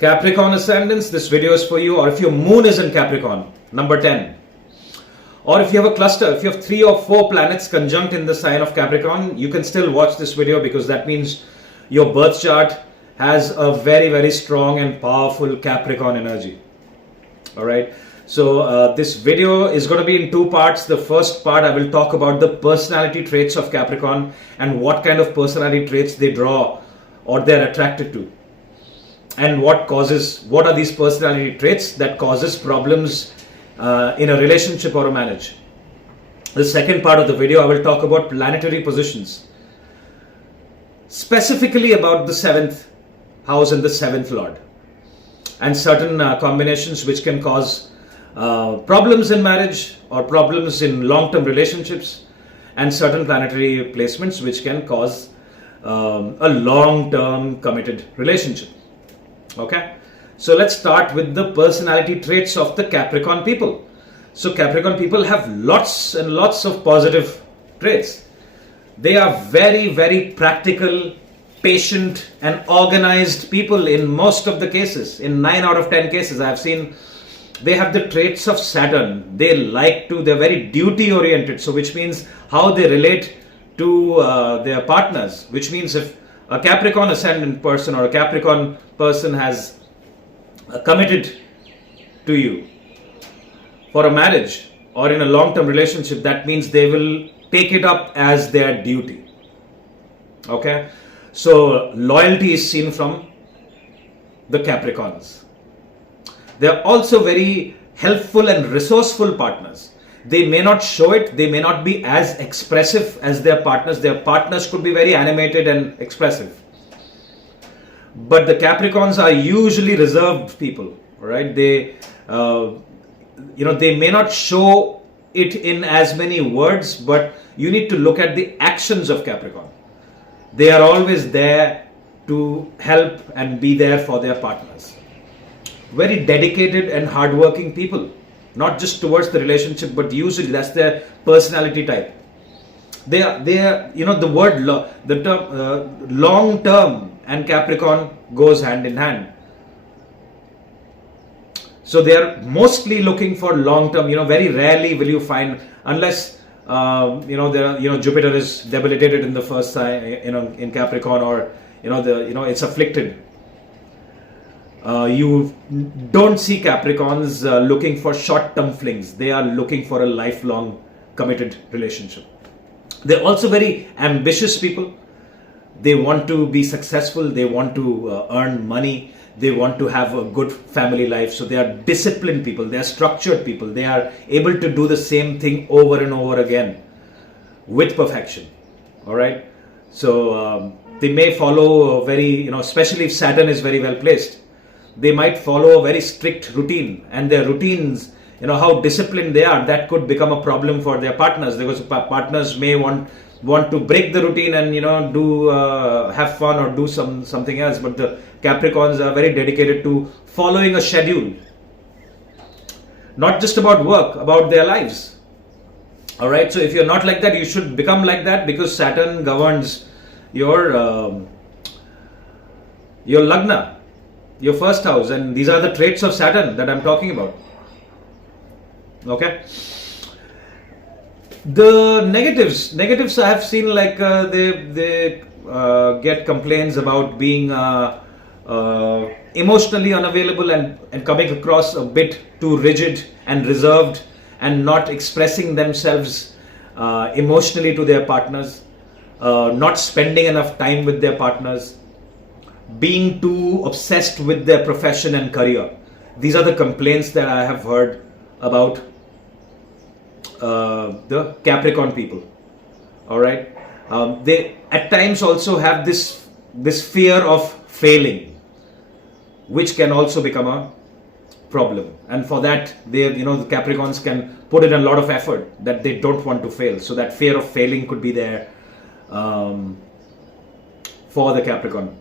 Capricorn Ascendants, this video is for you. Or if your moon is in Capricorn, number 10. Or if you have a cluster, if you have 3 or 4 planets conjunct in the sign of Capricorn, you can still watch this video because that means your birth chart has a very, very strong and powerful Capricorn energy. Alright, so this video is going to be in 2 parts. The first part, I will talk about the personality traits of Capricorn and what kind of personality traits they draw or they're attracted to. And what are these personality traits that causes problems in a relationship or a marriage. The second part of the video, I will talk about planetary positions, specifically about the 7th house and the 7th lord, and certain combinations which can cause problems in marriage or problems in long-term relationships, and certain planetary placements which can cause a long-term committed relationship. Okay, so let's start with the personality traits of the Capricorn people. So Capricorn people have lots and lots of positive traits. They are very, very practical, patient and organized people in most of the cases. In 9 out of 10 cases I have seen they have the traits of Saturn. They're very duty oriented, so which means how they relate to their partners, which means if a Capricorn Ascendant person or a Capricorn person has committed to you for a marriage or in a long-term relationship, that means they will take it up as their duty. Okay, so loyalty is seen from the Capricorns. They are also very helpful and resourceful partners. They may not show it, they may not be as expressive as their partners. Their partners could be very animated and expressive. But the Capricorns are usually reserved people, right? They may not show it in as many words, but you need to look at the actions of Capricorn. They are always there to help and be there for their partners. Very dedicated and hardworking people. Not just towards the relationship, but usually that's their personality type. They are the word the term long term and Capricorn goes hand in hand. So they are mostly looking for long term. Very rarely will you find, unless Jupiter is debilitated in the first sign, in Capricorn, or it's afflicted. You don't see Capricorns looking for short-term flings. They are looking for a lifelong committed relationship. They're also very ambitious people. They want to be successful. They want to earn money. They want to have a good family life. So they are disciplined people. They are structured people. They are able to do the same thing over and over again with perfection. All right. So they may follow especially if Saturn is very well placed. They might follow a very strict routine, and their routines, how disciplined they are, that could become a problem for their partners, because partners may want to break the routine and have fun or do something else. But the Capricorns are very dedicated to following a schedule, not just about work, about their lives. All right, so if you're not like that, you should become like that, because Saturn governs your Lagna, your first house, and these are the traits of Saturn that I'm talking about. Okay. The negatives I have seen, like they get complaints about being emotionally unavailable and coming across a bit too rigid and reserved and not expressing themselves emotionally to their partners, not spending enough time with their partners, being too obsessed with their profession and career. These are the complaints that I have heard about the Capricorn people. All right, they at times also have this fear of failing, which can also become a problem. And for that, the Capricorns can put in a lot of effort that they don't want to fail. So that fear of failing could be there for the Capricorn.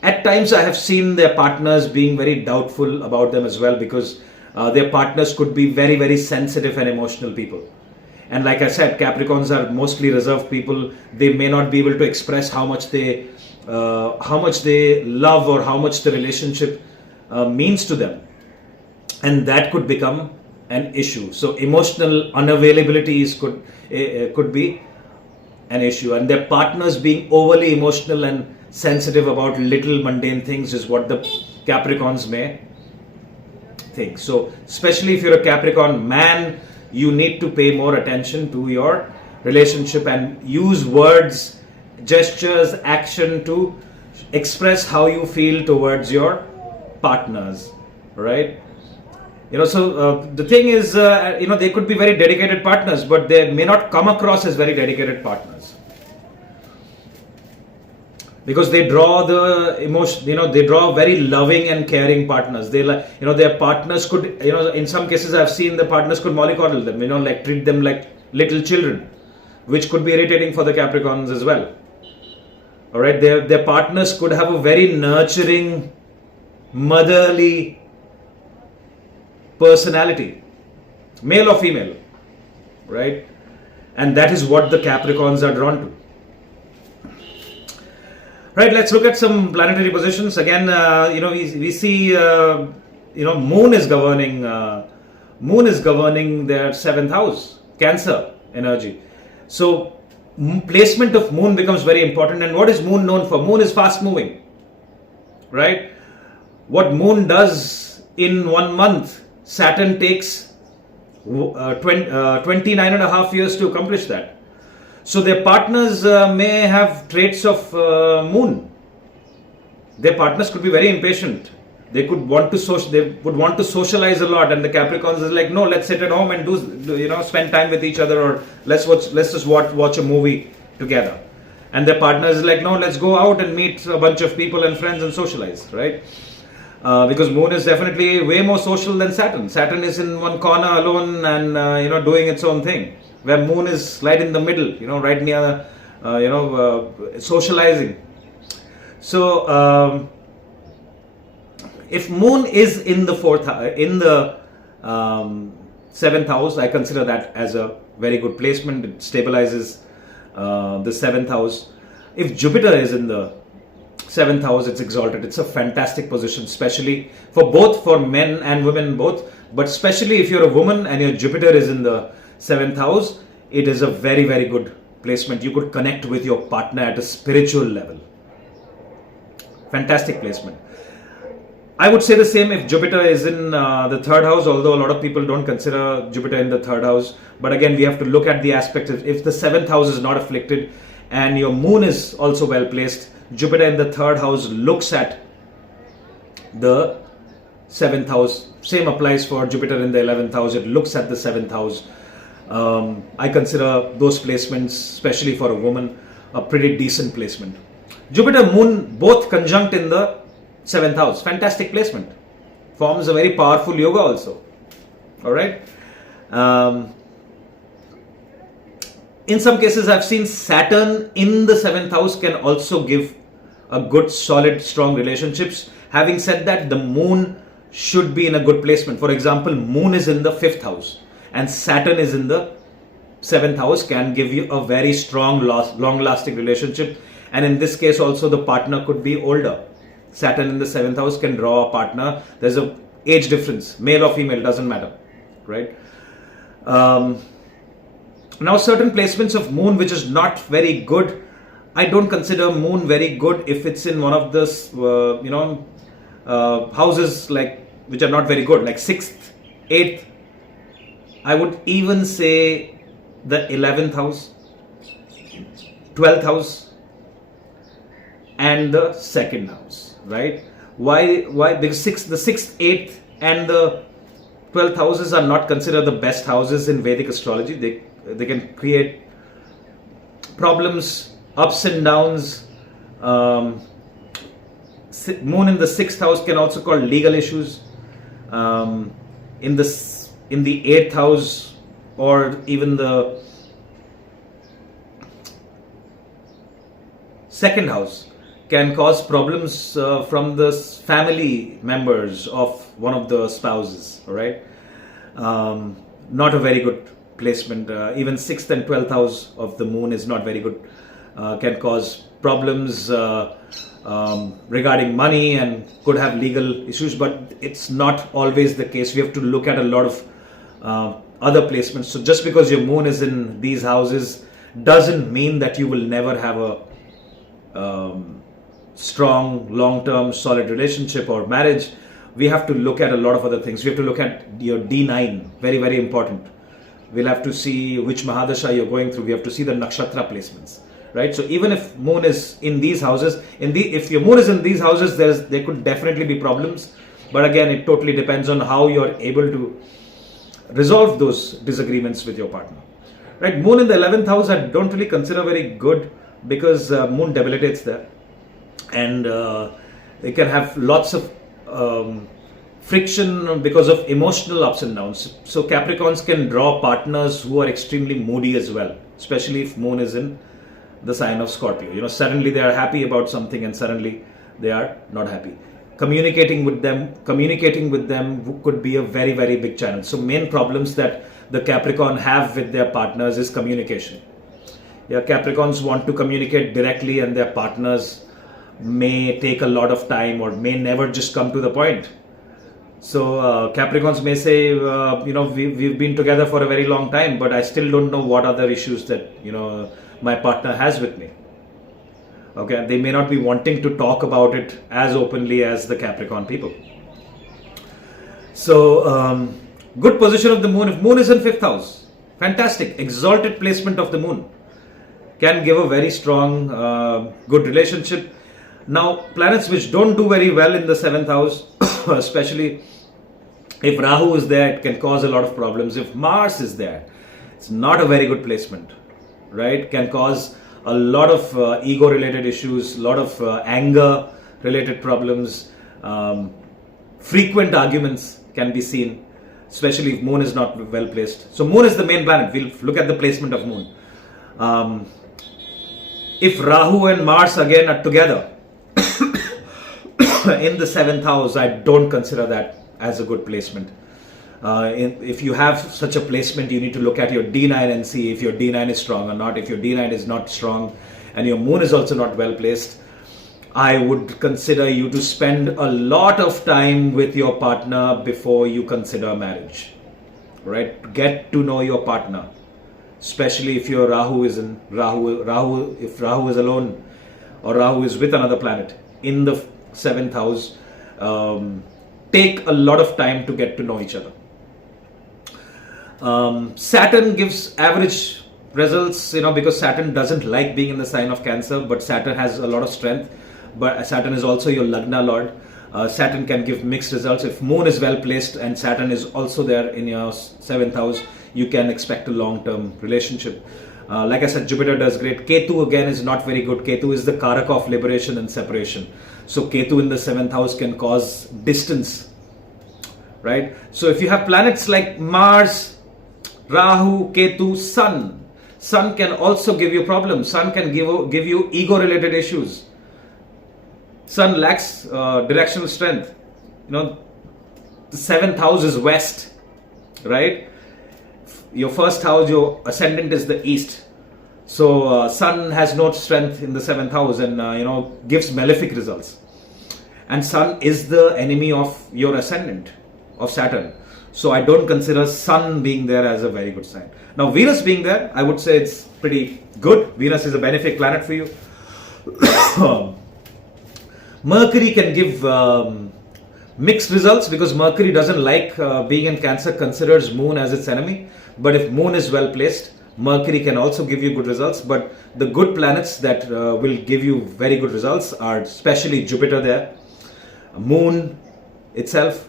At times I have seen their partners being very doubtful about them as well, because their partners could be very, very sensitive and emotional people. And like I said, Capricorns are mostly reserved people. They may not be able to express how much they love or how much the relationship means to them, and that could become an issue. So emotional unavailabilities could be an issue, and their partners being overly emotional and sensitive about little mundane things is what the Capricorns may think. So especially if you're a Capricorn man, you need to pay more attention to your relationship and use words, gestures, action to express how you feel towards your partners, right? So the thing is, they could be very dedicated partners, but they may not come across as very dedicated partners, because they draw the emotion. They draw very loving and caring partners. They their partners could, in some cases I've seen the partners could mollycoddle them, like treat them like little children, which could be irritating for the Capricorns as well. All right, their partners could have a very nurturing, motherly personality, male or female, right? And that is what the Capricorns are drawn to. Right, let's look at some planetary positions. Again, we see, Moon is governing their 7th house, Cancer energy. So placement of Moon becomes very important. And what is Moon known for? Moon is fast moving, right? What Moon does in 1 month, Saturn takes 29 and a half years to accomplish that. So their partners may have traits of Moon. Their partners could be very impatient. They could want to socialize a lot, and the Capricorns is like, no, let's sit at home and spend time with each other, or let's just watch a movie together. And their partner is like, no, let's go out and meet a bunch of people and friends and socialize, right? Because Moon is definitely way more social than Saturn. Saturn is in one corner alone and doing its own thing, where Moon is right in the middle, right near socializing. So if Moon is in the 7th house, I consider that as a very good placement. It stabilizes the 7th house. If Jupiter is in the 7th house, it's exalted. It's a fantastic position, especially for men and women both, but especially if you're a woman and your Jupiter is in the 7th house, it is a very, very good placement. You could connect with your partner at a spiritual level. Fantastic placement. I would say the same if Jupiter is in the 3rd house, although a lot of people don't consider Jupiter in the 3rd house. But again, we have to look at the aspect of if the 7th house is not afflicted and your Moon is also well placed, Jupiter in the 3rd house looks at the 7th house. Same applies for Jupiter in the 11th house. It looks at the 7th house. I consider those placements, especially for a woman, a pretty decent placement. Jupiter, Moon, both conjunct in the 7th house. Fantastic placement. Forms a very powerful yoga also. Alright. In some cases, I've seen Saturn in the 7th house can also give a good, solid, strong relationships. Having said that, the Moon should be in a good placement. For example, Moon is in the 5th house and Saturn is in the 7th house, can give you a very strong, long-lasting relationship. And in this case also, the partner could be older. Saturn in the 7th house can draw a partner. There's a age difference, male or female, doesn't matter, right? Now, certain placements of Moon which is not very good, I don't consider Moon very good if it's in one of the houses which are not very good, like 6th, 8th. I would even say the 11th house, 12th house, and the 2nd house, right? Why? Because the 6th, 8th, and the 12th houses are not considered the best houses in Vedic astrology. They can create problems, ups and downs. Moon in the 6th house can also cause legal issues. In the 8th house or even the 2nd house can cause problems from the family members of one of the spouses, all right? Not a very good placement. Even 6th and 12th house of the Moon is not very good. Can cause problems regarding money and could have legal issues, but it's not always the case. We have to look at a lot of other placements. So just because your moon is in these houses doesn't mean that you will never have a strong, long-term, solid relationship or marriage. We have to look at a lot of other things. We have to look at your D9, very, very important. We'll have to see which Mahadasha you're going through. We have to see the nakshatra placements, right? So even if moon is in these houses, if your moon is in these houses, there could definitely be problems. But again, it totally depends on how you're able to resolve those disagreements with your partner, right? Moon in the 11th house, I don't really consider very good because moon debilitates there, and it can have lots of friction because of emotional ups and downs. So Capricorns can draw partners who are extremely moody as well, especially if moon is in the sign of Scorpio. Suddenly they are happy about something and suddenly they are not happy. Communicating with them could be a very, very big challenge. So main problems that the Capricorn have with their partners is communication. Yeah, Capricorns want to communicate directly and their partners may take a lot of time or may never just come to the point. So Capricorns may say, we've been together for a very long time, but I still don't know what other issues that, my partner has with me. Okay, they may not be wanting to talk about it as openly as the Capricorn people. So, good position of the moon. If moon is in 5th house, fantastic. Exalted placement of the moon can give a very strong, good relationship. Now, planets which don't do very well in the 7th house, especially if Rahu is there, it can cause a lot of problems. If Mars is there, it's not a very good placement, right? Can cause a lot of ego-related issues, a lot of anger-related problems, frequent arguments can be seen, especially if moon is not well placed. So moon is the main planet. We'll look at the placement of moon. If Rahu and Mars again are together in the 7th house, I don't consider that as a good placement. If you have such a placement, you need to look at your D9 and see if your D9 is strong or not. If your D9 is not strong and your moon is also not well placed, I would consider you to spend a lot of time with your partner before you consider marriage, right? Get to know your partner, especially if your Rahu is in if Rahu is alone or Rahu is with another planet in the 7th house. Take a lot of time to get to know each other. Saturn gives average results, because Saturn doesn't like being in the sign of Cancer, but Saturn has a lot of strength. But Saturn is also your Lagna Lord. Saturn can give mixed results. If moon is well placed and Saturn is also there in your 7th house, you can expect a long-term relationship. Like I said, Jupiter does great. Ketu again is not very good. Ketu is the Karaka of liberation and separation. So Ketu in the 7th house can cause distance, right? So if you have planets like Mars, Rahu, Ketu, Sun can also give you problems. Sun can give you ego-related issues. Sun lacks directional strength. The 7th house is west, right? Your 1st house, your ascendant is the east. So Sun has no strength in the 7th house and gives malefic results. And Sun is the enemy of your ascendant, of Saturn. So I don't consider Sun being there as a very good sign. Now Venus being there, I would say it's pretty good. Venus is a benefic planet for you. Mercury can give mixed results because Mercury doesn't like being in Cancer, considers moon as its enemy. But if moon is well placed, Mercury can also give you good results. But the good planets that will give you very good results are especially Jupiter there, moon itself,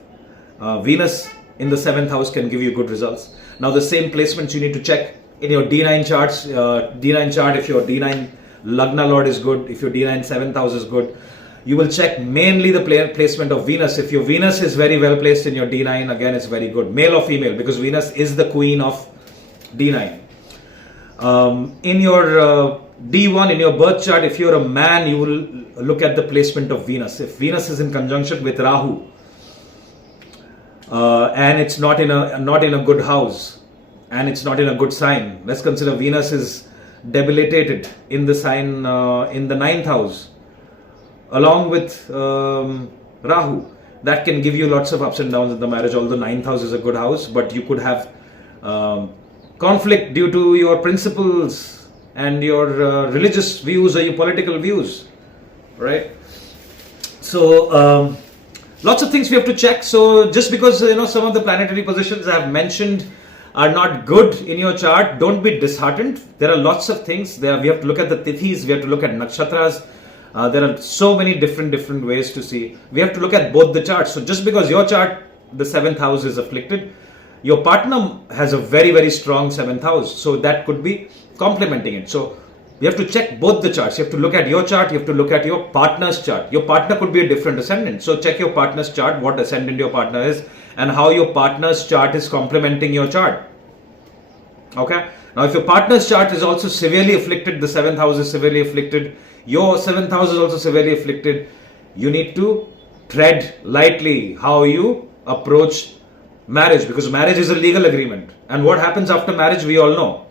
Venus in the 7th house can give you good results. Now the same placements you need to check in your D9 charts. D9 chart, if your D9 Lagna Lord is good, if your D9 7th house is good, you will check mainly the placement of Venus. If your Venus is very well placed in your D9, again it's very good, male or female, because Venus is the queen of D9. In your D1, in your birth chart, if you're a man, you will look at the placement of Venus. If Venus is in conjunction with Rahu and it's not in a good house and it's not in a good sign, let's consider Venus is debilitated in the sign in the 9th house, along with Rahu, that can give you lots of ups and downs in the marriage. Although 9th house is a good house, but you could have conflict due to your principles and your religious views or your political views, right? So lots of things we have to check. So just because some of the planetary positions I have mentioned are not good in your chart, don't be disheartened. There are lots of things there. We have to look at the tithis, we have to look at nakshatras. There are so many different ways to see. We have to look at both the charts. So just because your chart, the 7th house is afflicted, your partner has a very strong 7th house, so that could be complementing it. So you have to check both the charts. You have to look at your chart, you have to look at your partner's chart. Your partner could be a different ascendant, so check your partner's chart, what ascendant your partner is, and how your partner's chart is complementing your chart. Okay, now if your partner's chart is also severely afflicted, the 7th house is severely afflicted, your 7th house is also severely afflicted, you need to tread lightly how you approach marriage, because marriage is a legal agreement, and what happens after marriage we all know.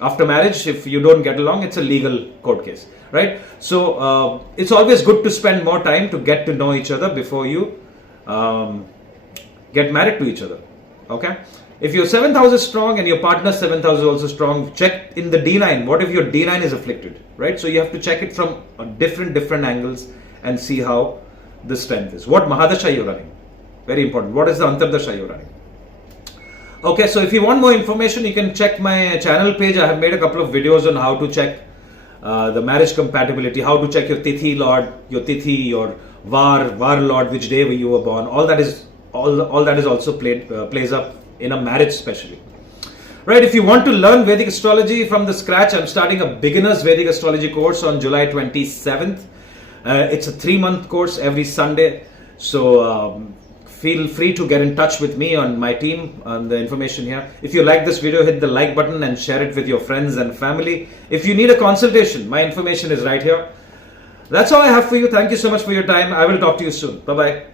After marriage, if you don't get along, it's a legal court case, right? So it's always good to spend more time to get to know each other before you get married to each other. Okay, if your 7th house is strong and your partner's 7th house is also strong, check in the D9. What if your D9 is afflicted, right? So you have to check it from different angles and see how the strength is. What Mahadasha you're running, very important. What is the Antardasha you're running? Okay, so if you want more information, you can check my channel page. I have made a couple of videos on how to check the marriage compatibility, how to check your Tithi Lord, your Tithi, your Var Lord, which day you were born. All that is also plays up in a marriage especially. Right, if you want to learn Vedic astrology from the scratch, I'm starting a beginner's Vedic astrology course on July 27th. It's a 3-month course every Sunday. So feel free to get in touch with me on my team on the information here. If you like this video, hit the like button and share it with your friends and family. If you need a consultation, my information is right here. That's all I have for you. Thank you so much for your time. I will talk to you soon. Bye-bye.